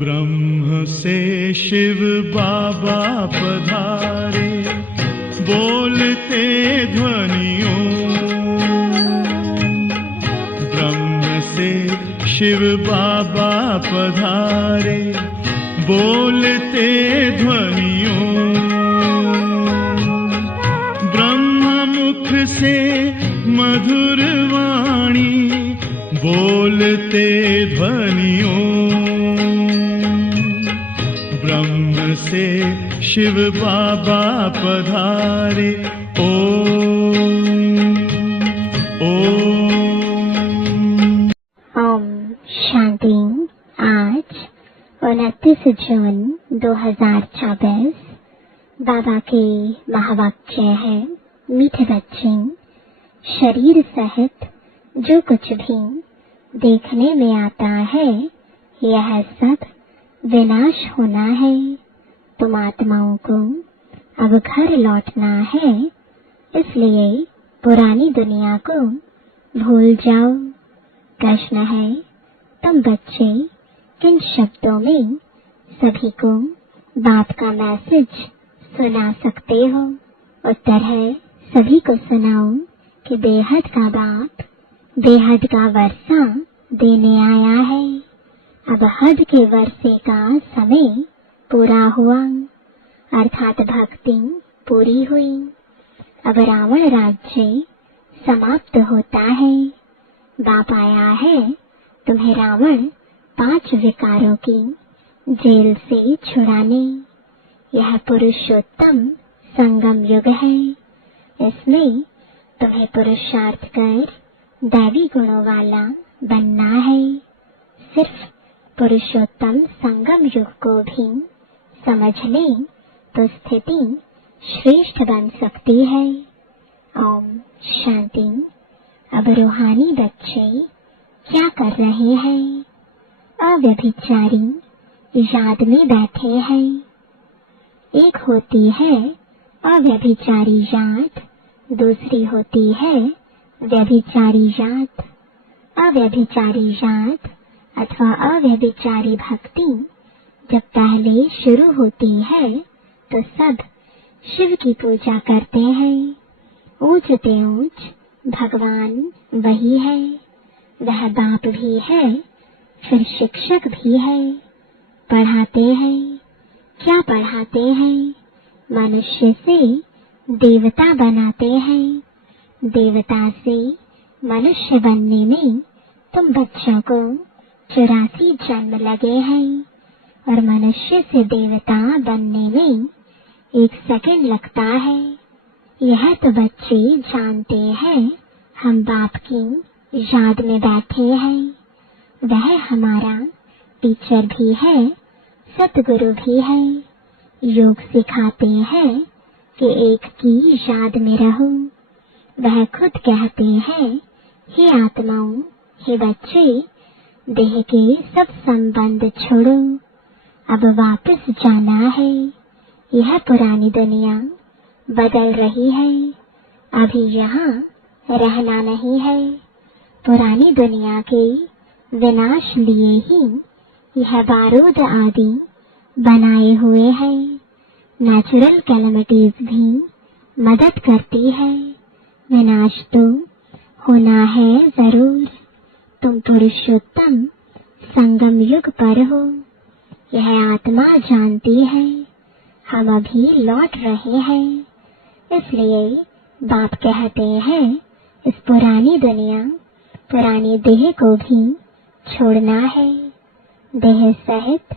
ब्रह्म से शिव बाबा पधारे, बोलते ध्वनियों। ब्रह्म से शिव बाबा पधारे, बोलते ध्वनियों। ब्रह्म मुख से मधुर वाणी, बोलते ध्वनियों। ब्रह्म से शिव बाबा पधारे, ओम शांति। आज 29 जून 2024 बाबा के महावाक्य है, मीठे बच्चे, शरीर सहित जो कुछ भी देखने में आता है यह सब विनाश होना है। तुम आत्माओं को अब घर लौटना है, इसलिए पुरानी दुनिया को भूल जाओ। प्रश्न है, तुम बच्चे किन शब्दों में सभी को बाप का मैसेज सुना सकते हो? उत्तर है, सभी को सुनाओ कि बेहद का बाप बेहद का वर्षा देने आया है। अब हद के वर्षे का समय पूरा हुआ, अर्थात भक्ति पूरी हुई। अब रावण राज्य समाप्त होता है। बाप आया है तुम्हें रावण 5 विकारों की जेल से छुड़ाने। यह पुरुषोत्तम संगम युग है। इसमें तुम्हें पुरुषार्थ कर दैवी गुणों वाला बनना है। सिर्फ पुरुषोत्तम संगम युग को भी समझ ले तो स्थिति श्रेष्ठ बन सकती है। ओम शांति। अब रूहानी बच्चे क्या कर रहे हैं? अव्यभिचारी याद में बैठे हैं। एक होती है अव्यभिचारी याद, दूसरी होती है व्यभिचारी याद। अव्यभिचारी याद अथवा अव्यभिचारी भक्ति जब पहले शुरू होती है तो सब शिव की पूजा करते हैं। ऊंचते ऊंच भगवान वही है। वह बाप भी है, फिर शिक्षक भी है। पढ़ाते हैं। क्या पढ़ाते हैं? मनुष्य से देवता बनाते हैं। देवता से मनुष्य बनने में तुम बच्चों को 84 जन्म लगे हैं और मनुष्य से देवता बनने में 1 सेकंड लगता है। यह तो बच्चे जानते हैं। हम बाप की याद में बैठे हैं। वह हमारा टीचर भी है, सतगुरु भी है। योग सिखाते हैं कि एक की याद में रहो। वह खुद कहते हैं, हे आत्माओं, हे बच्चे, देह के सब संबंध छोड़ो, अब वापस जाना है। यह पुरानी दुनिया बदल रही है, अभी यहाँ रहना नहीं है। पुरानी दुनिया के विनाश लिए ही यह बारूद आदि बनाए हुए हैं। नेचुरल कैलेमिटीज भी मदद करती है। विनाश तो होना है जरूर। तुम पुरुषोत्तम संगम युग पर हो, यह आत्मा जानती है। हम अभी लौट रहे हैं, इसलिए बाप कहते हैं इस पुरानी दुनिया, पुरानी देह को भी छोड़ना है। देह सहित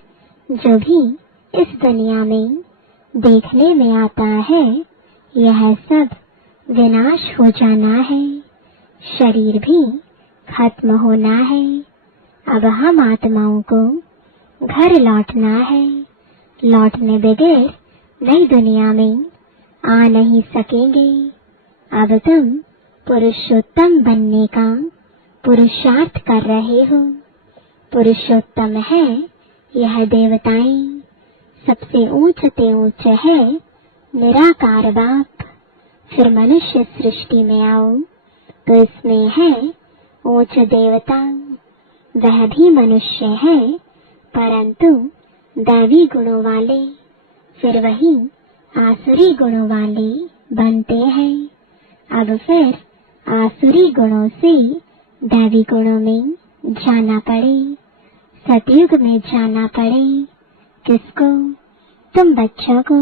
जो भी इस दुनिया में देखने में आता है यह सब विनाश हो जाना है। शरीर भी खत्म होना है। अब हम आत्माओं को घर लौटना है। लौटने बगैर नई दुनिया में आ नहीं सकेंगे। अब तुम पुरुषोत्तम बनने का पुरुषार्थ कर रहे हो। पुरुषोत्तम है यह देवताएं, सबसे ऊंच ते ऊंच है निराकार बाप। फिर मनुष्य सृष्टि में आओ तो इसमें है ऊंच देवता, वह भी मनुष्य है परंतु दैवी गुणों वाले। फिर वही आसुरी गुणों वाले बनते हैं। अब फिर आसुरी गुणों से दैवी गुणों में जाना पड़े, सतयुग में जाना पड़े। किसको? तुम बच्चों को।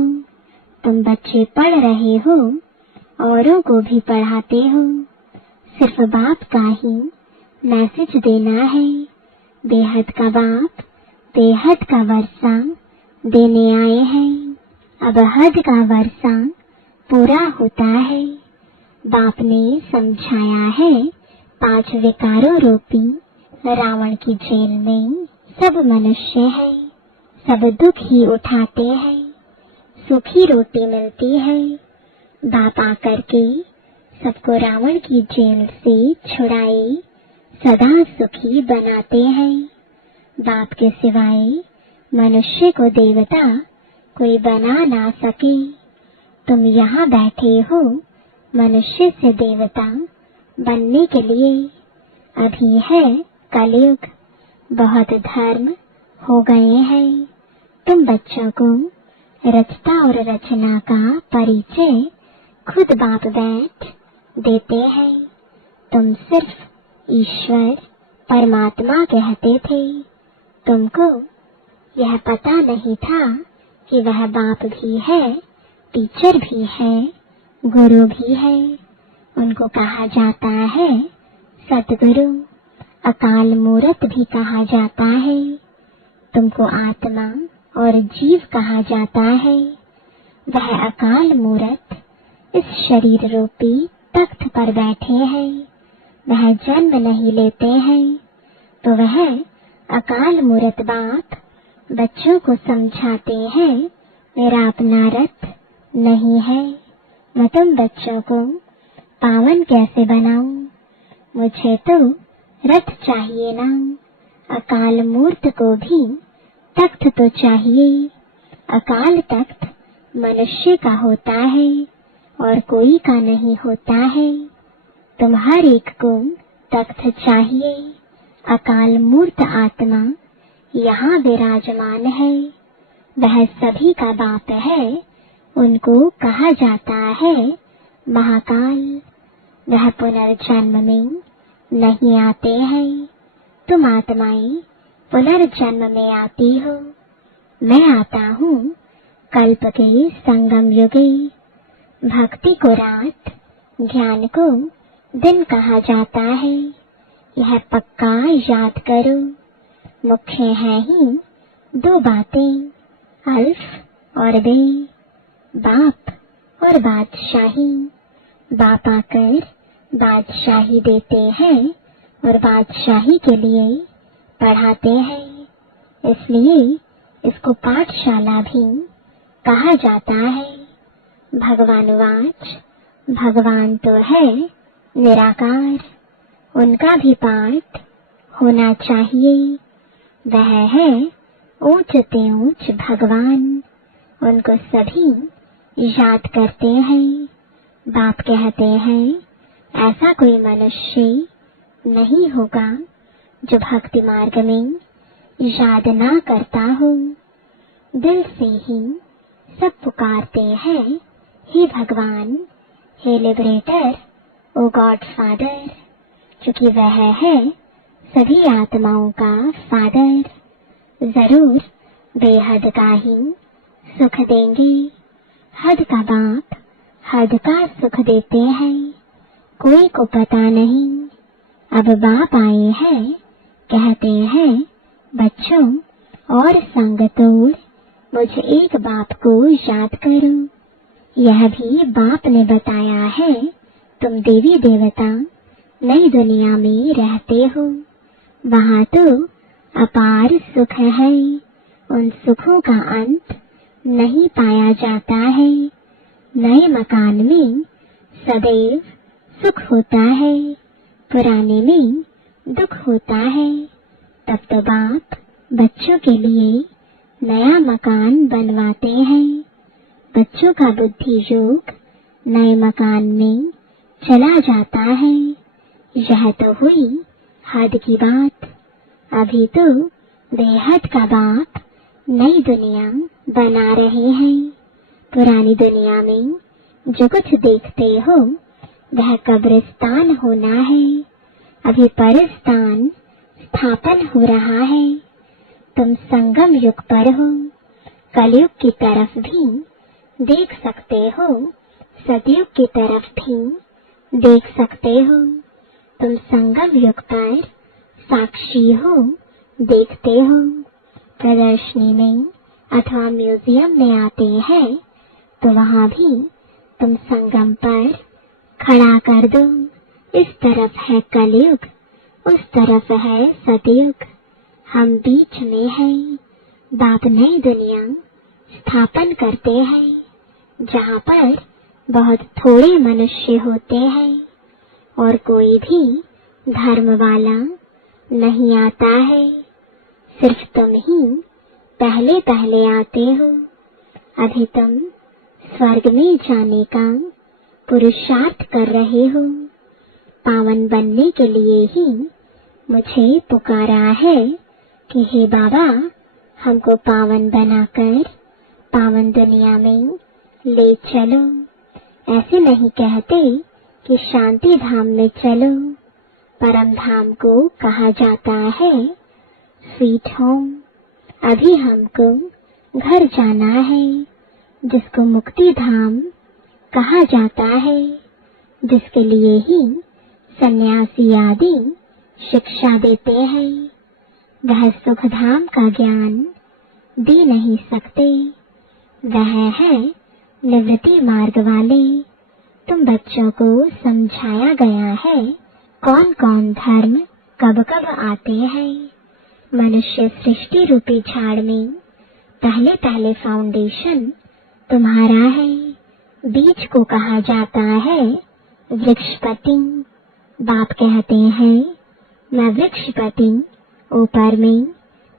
तुम बच्चे पढ़ रहे हो, औरों को भी पढ़ाते हो। सिर्फ बाप का ही मैसेज देना है। बेहद का बाप बेहद का वर्षा देने आए हैं। अब हद का वर्षा पूरा होता है। बाप ने समझाया है 5 विकारों रूपी रावण की जेल में सब मनुष्य है, सब दुख ही उठाते हैं। सूखी रोटी मिलती है। बाप आकर के सबको रावण की जेल से छुड़ाए सदा सुखी बनाते हैं। बाप के सिवाय मनुष्य को देवता कोई बना ना सके। तुम यहाँ बैठे हो मनुष्य से देवता बनने के लिए। अभी है कलयुग, बहुत धर्म हो गए हैं। तुम बच्चों को रचता और रचना का परिचय खुद बाप बैठ देते हैं। तुम सिर्फ ईश्वर परमात्मा कहते थे। तुमको यह पता नहीं था कि वह बाप भी है, टीचर भी है, गुरु भी है। उनको कहा जाता है सतगुरु, अकाल मूरत भी कहा जाता है। तुमको आत्मा और जीव कहा जाता है। वह अकाल मूरत इस शरीर रूपी तख्त पर बैठे हैं। वह जन्म नहीं लेते हैं। तो वह अकाल मूरत बाप बच्चों को समझाते हैं मेरा अपना रथ नहीं है। मैं तुम बच्चों को पावन कैसे बनाऊं? मुझे तो रथ चाहिए ना। अकाल मूर्त को भी तख्त तो चाहिए। अकाल तख्त मनुष्य का होता है और कोई का नहीं होता है। तुम हर एक को तख्त चाहिए। अकाल मूर्त आत्मा यहाँ विराजमान है। वह सभी का बाप है। उनको कहा जाता है महाकाल। वह पुनर्जन्म में नहीं आते हैं। तुम आत्माएं पुनर्जन्म में आती हो। मैं आता हूँ कल्प के संगम युगे। भक्ति को रात, ज्ञान को दिन कहा जाता है। यह पक्का याद करो। मुख्य है ही 2 बातें, अल्फ और बे, बाप और बादशाही। बाप आकर बादशाही देते हैं और बादशाही के लिए पढ़ाते हैं। इसलिए इसको पाठशाला भी कहा जाता है। भगवानुवाच, भगवान तो है निराकार, उनका भी पाठ होना चाहिए। वह है ऊंच ते ऊंच भगवान। उनको सभी याद करते हैं। बाप कहते हैं ऐसा कोई मनुष्य नहीं होगा जो भक्ति मार्ग में याद ना करता हो। दिल से ही सब पुकारते हैं हे भगवान, हे लिबरेटर, ओ गॉड फादर, क्योंकि वह है सभी आत्माओं का फादर। जरूर बेहद का ही सुख देंगे। हद का बाप हद का सुख देते हैं। कोई को पता नहीं। अब बाप आए हैं, कहते हैं बच्चों और संग तोड़ मुझ एक बाप को याद करो। यह भी बाप ने बताया है। तुम देवी देवता नई दुनिया में रहते हो। वहाँ तो अपार सुख है। उन सुखों का अंत नहीं पाया जाता है। नए मकान में सदैव सुख होता है, पुराने में दुख होता है। तब तो बाप बच्चों के लिए नया मकान बनवाते हैं। बच्चों का बुद्धि योग नए मकान में चला जाता है। यह तो हुई हद की बात। अभी तो बेहद का बाप नई दुनिया बना रहे हैं। पुरानी दुनिया में जो कुछ देखते हो वह कब्रिस्तान होना है। अभी परस्तान स्थापन हो रहा है। तुम संगम युग पर हो। कलयुग की तरफ भी देख सकते हो, सतयुग की तरफ भी देख सकते हो। तुम संगम युग पर साक्षी हो, देखते हो। प्रदर्शनी में अथवा म्यूजियम में आते हैं तो वहां भी तुम संगम पर खड़ा कर दो। इस तरफ है कलयुग, उस तरफ है सतयुग। हम बीच में हैं। बाप नई दुनिया स्थापन करते हैं जहाँ पर बहुत थोड़े मनुष्य होते हैं और कोई भी धर्म वाला नहीं आता है। सिर्फ तुम ही पहले पहले आते हो। अभी तुम स्वर्ग में जाने का पुरुषार्थ कर रहे हो। पावन बनने के लिए ही मुझे पुकारा है कि हे बाबा, हमको पावन बनाकर पावन दुनिया में ले चलो। ऐसे नहीं कहते कि शांति धाम में चलो। परम धाम को कहा जाता है स्वीट होम। अभी हमको घर जाना है जिसको मुक्ति धाम कहा जाता है, जिसके लिए ही सन्यासी आदि शिक्षा देते हैं। वह सुख धाम का ज्ञान दे नहीं सकते। वह है निवृत्ति मार्ग वाले। तुम बच्चों को समझाया गया है कौन कौन धर्म कब कब आते हैं। मनुष्य सृष्टि रूपी झाड़ में पहले पहले फाउंडेशन तुम्हारा है। बीज को कहा जाता है वृक्षपति। बाप कहते हैं मैं वृक्षपति ऊपर में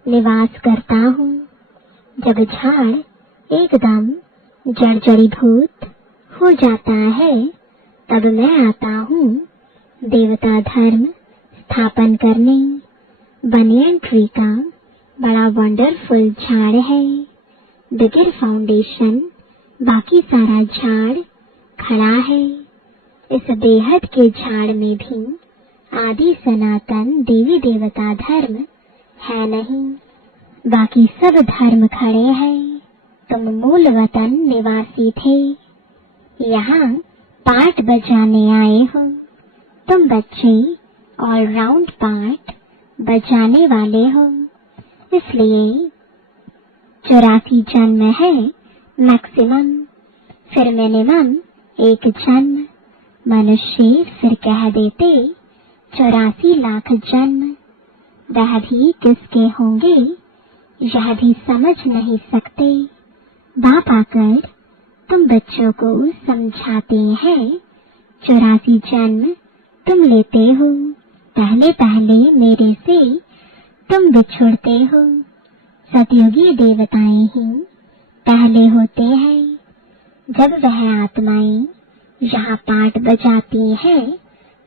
निवास करता हूँ। जब झाड़ एकदम जड़जड़ीभूत हो जाता है तब मैं आता हूँ देवता धर्म स्थापन करने। बनियन ट्री का बड़ा वंडरफुल झाड़ है। बगैर फाउंडेशन बाकी सारा झाड़ खड़ा है। इस बेहद के झाड़ में भी आदि सनातन देवी देवता धर्म है नहीं। बाकी सब धर्म खड़े हैं। तुम मूल वतन निवासी थे, यहाँ पार्ट बजाने आए हो। तुम बच्चे ऑलराउंड पार्ट बजाने वाले हो। इसलिए 84 जन्म है मैक्सिमम, फिर मिनिमम एक जन्म। मनुष्य फिर कह देते 84 लाख जन्म। वह भी किसके होंगे यह भी समझ नहीं सकते। बाप आकर तुम बच्चों को समझाते हैं 84 जन्म तुम लेते हो। पहले पहले मेरे से तुम बिछुड़ते हो। सतयुगी देवताएं ही पहले होते हैं। जब वह आत्माएं यहाँ पाठ बजाती हैं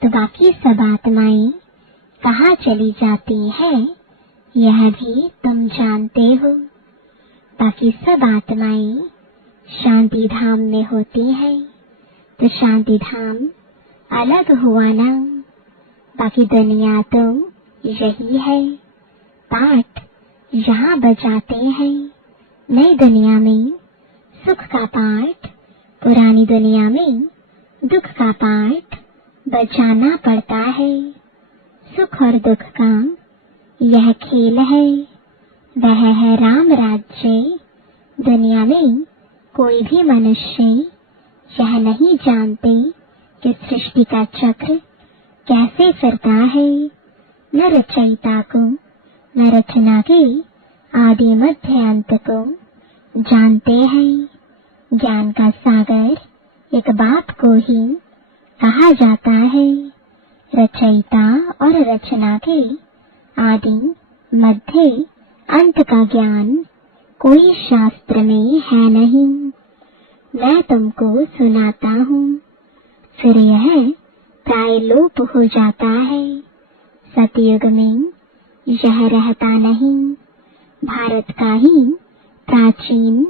तो बाकी सब आत्माएं कहाँ चली जाती हैं यह भी तुम जानते हो। बाकी सब आत्माएं शांति धाम में होती हैं। तो शांति धाम अलग हुआ ना। बाकी दुनिया तो यही है। पाठ यहाँ बजाते हैं। नई दुनिया में सुख का पाठ, पुरानी दुनिया में दुख का पाठ बजाना पड़ता है। सुख और दुख का यह खेल है। वह है राम राज्य। दुनिया में कोई भी मनुष्य यह नहीं जानते कि सृष्टि का चक्र कैसे फिरता है। न रचयिता को न रचना के आदि मध्य अंत को जानते हैं। ज्ञान का सागर एक बाप को ही कहा जाता है रचयिता और रचना के आदि मध्य अंत का ज्ञान कोई शास्त्र में है नहीं। मैं तुमको सुनाता हूँ, फिर यह प्राय लोप हो जाता है। सतयुग में यह रहता नहीं। भारत का ही प्राचीन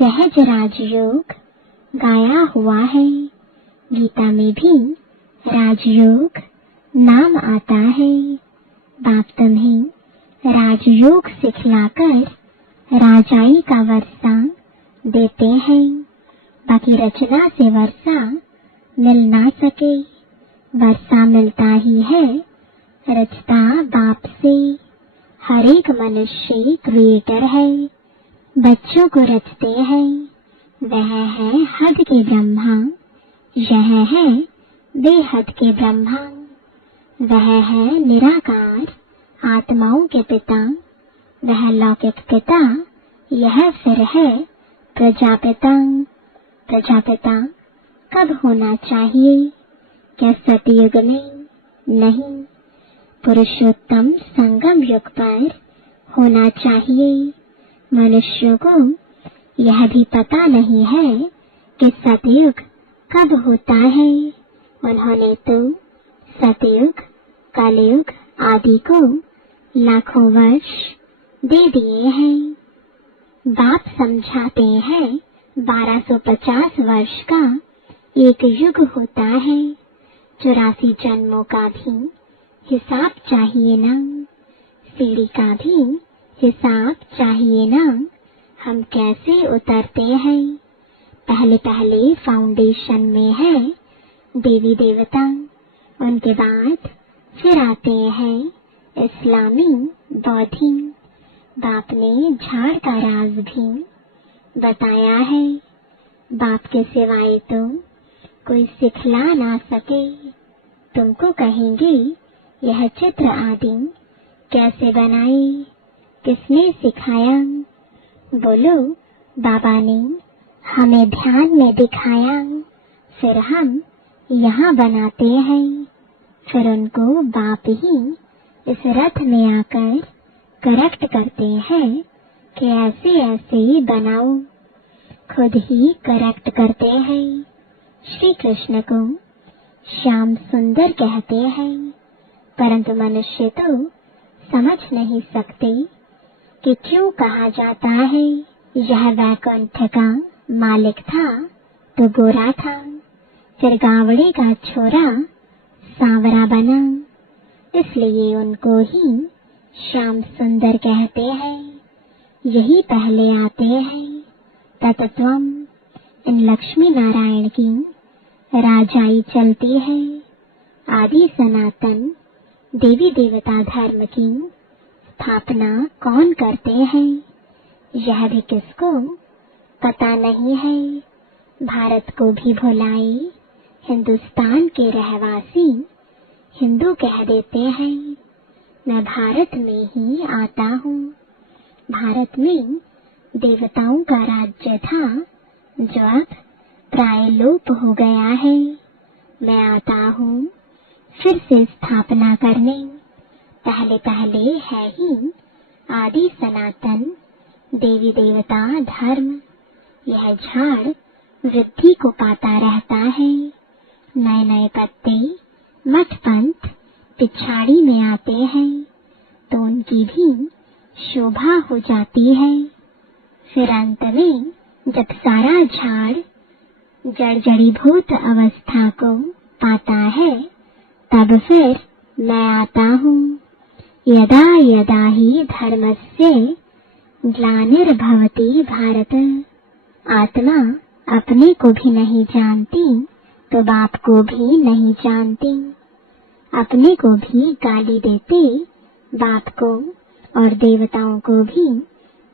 सहज राजयोग गाया हुआ है। गीता में भी राजयोग नाम आता है। बाप तुम्हें राजयोग सिखलाकर राजाई का वर्षा देते हैं, बाकी रचना से वर्षा मिल ना सके। वर्षा मिलता ही है रचता बाप से। हर एक मनुष्य क्रिएटर है, बच्चों को रचते हैं। वह है हद के ब्रह्मा, यह है बेहद के ब्रह्मा। वह है निराकार आत्माओं के पिता, वह लौकिक पिता, यह फिर है प्रजापिता। प्रजापिता कब होना चाहिए? क्या सतयुग में? नहीं, पुरुषोत्तम संगम युग पर होना चाहिए। मनुष्यों को यह भी पता नहीं है कि सतयुग कब होता है। उन्होंने तो सतयुग, कलयुग आदि को लाखों वर्ष दे दिए हैं। बाप समझाते हैं 1250 वर्ष का एक युग होता है। 84 जन्मों का भी हिसाब चाहिए ना, सीढ़ी का भी हिसाब चाहिए ना। हम कैसे उतरते हैं? पहले पहले फाउंडेशन में है देवी देवता, उनके बाद फिर आते हैं इस्लामी बौद्धि। बाप ने झाड़ का राज भी बताया है। बाप के सिवाय तो कोई सिखला ना सके। तुमको कहेंगे यह चित्र आदि कैसे बनाए, किसने सिखाया? बोलो बाबा ने हमें ध्यान में दिखाया, फिर हम यहाँ बनाते हैं। फिर उनको बाप ही इस रथ में आकर करेक्ट करते हैं कि ऐसे ऐसे बनाओ। खुद ही करेक्ट करते हैं। श्री कृष्ण को श्याम सुंदर कहते हैं, परंतु मनुष्य तो समझ नहीं सकते कि क्यों कहा जाता है। यह वैकुंठ का मालिक था तो गोरा था, फिर गावड़े का छोरा सांवरा बना, इसलिए उनको ही श्याम सुंदर कहते हैं। यही पहले आते हैं। तत्त्वम इन लक्ष्मी नारायण की राजाई चलती है। आदि सनातन देवी देवता धर्म की स्थापना कौन करते हैं, यह भी किसको पता नहीं है। भारत को भी भुलाए हिंदुस्तान के रहवासी हिंदू कह देते हैं। मैं भारत में ही आता हूँ। भारत में देवताओं का राज्य था, जो अब प्राय लोप हो गया है। मैं आता हूँ फिर से स्थापना करने। पहले पहले है ही आदि सनातन देवी देवता धर्म। यह झाड़ वृद्धि को पाता रहता है। नए नए पत्ते मठ पंथ पिछाड़ी में आते हैं तो उनकी भी शोभा हो जाती है। फिर अंत में जब सारा झाड़ जड़ जड़ीभूत अवस्था को पाता है, तब फिर मैं आता हूँ। यदा यदा ही धर्मस्य ग्लानिर्भवति भारत। आत्मा अपने को भी नहीं जानती तो बाप को भी नहीं जानती। अपने को भी गाली देते, बाप को और देवताओं को भी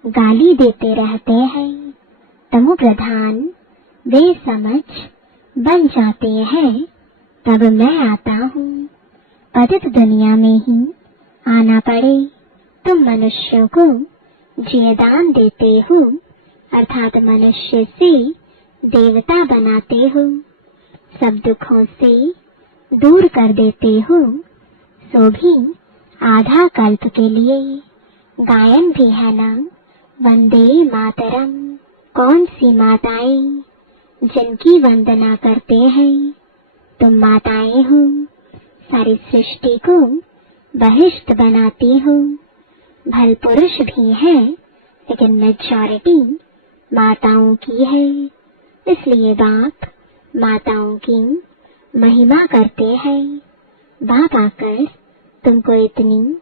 गाली देते रहते हैं। तमो प्रधान बेसमझ बन जाते हैं। तब मैं आता हूँ। पतित दुनिया में ही आना पड़े। तुम मनुष्यों को जीवदान देते हो, अर्थात मनुष्य से देवता बनाते हो। सब दुखों से दूर कर देते हो, सो भी आधा कल्प के लिए गायन भी है ना वंदे मातरम। कौन सी माताएं जिनकी वंदना करते हैं, तुम माताएं हो, सारी सृष्टि को बहिष्ट बनाती हो। भल पुरुष भी हैं, लेकिन मेजॉरिटी माताओं की है, इसलिए बाप माताओं की महिमा करते हैं। बाप आकर तुमको इतनी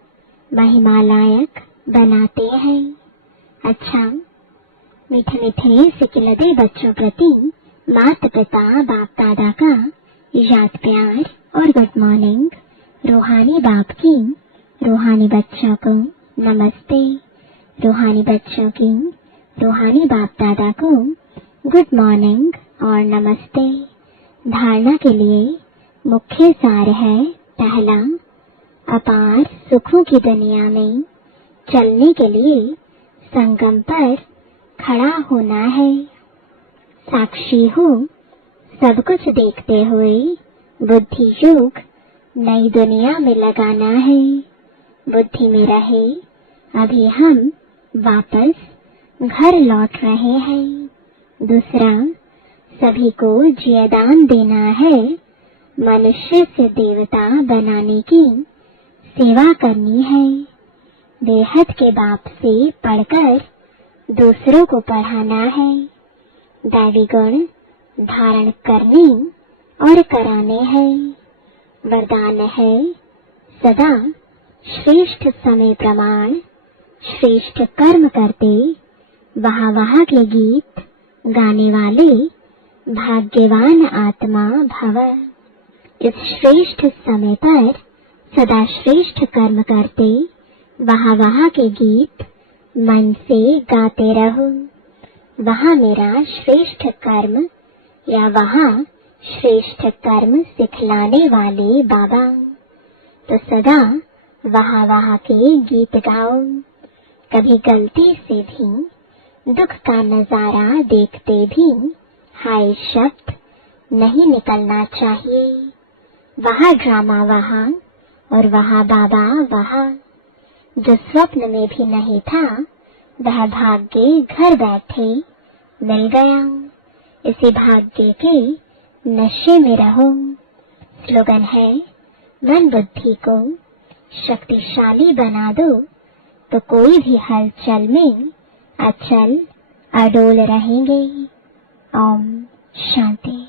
महिमा लायक बनाते हैं। अच्छा, मीठे मीठे सिकिलदे बच्चों प्रति माता पिता बाप दादा का याद प्यार और गुड मॉर्निंग। रूहानी बाप की रूहानी बच्चों को नमस्ते। रूहानी बच्चों की रूहानी बाप दादा को गुड मॉर्निंग और नमस्ते। धारणा के लिए मुख्य सार है, पहला, अपार सुखों की दुनिया में चलने के लिए संगम पर खड़ा होना है। साक्षी हो, सब कुछ देखते हुए बुद्धि योग नई दुनिया में लगाना है। बुद्धि में रहे, अभी हम वापस घर लौट रहे हैं। दूसरा, सभी को जियादान देना है। मनुष्य से देवता बनाने की सेवा करनी है। बेहद के बाप से पढ़कर दूसरों को पढ़ाना है। दैवी गुण धारण करने और कराने हैं। वरदान है, सदा श्रेष्ठ समय प्रमाण, श्रेष्ठ कर्म करते वहाँ वहाँ के गीत गाने वाले भाग्यवान आत्मा भव। इस श्रेष्ठ समय पर सदा श्रेष्ठ कर्म करते वहाँ वहाँ के गीत मन से गाते रहो। वहाँ मेरा श्रेष्ठ कर्म या वहाँ श्रेष्ठ कर्म सिखलाने वाले बाबा। तो सदा वहाँ वहाँ के गीत गाओ। कभी गलती से भी दुख का नजारा देखते भी हाय शब्द नहीं निकलना चाहिए। वहाँ ड्रामा वहाँ और वहाँ बाबा वहाँ। जो स्वप्न में भी नहीं था, वह भाग्य घर बैठे मिल गया। इसी भाग्य के नशे में रहो। स्लोगन है, मन बुद्धि को शक्तिशाली बना दो, तो कोई भी हलचल में अचल अडोल रहेंगे। ओम शांति।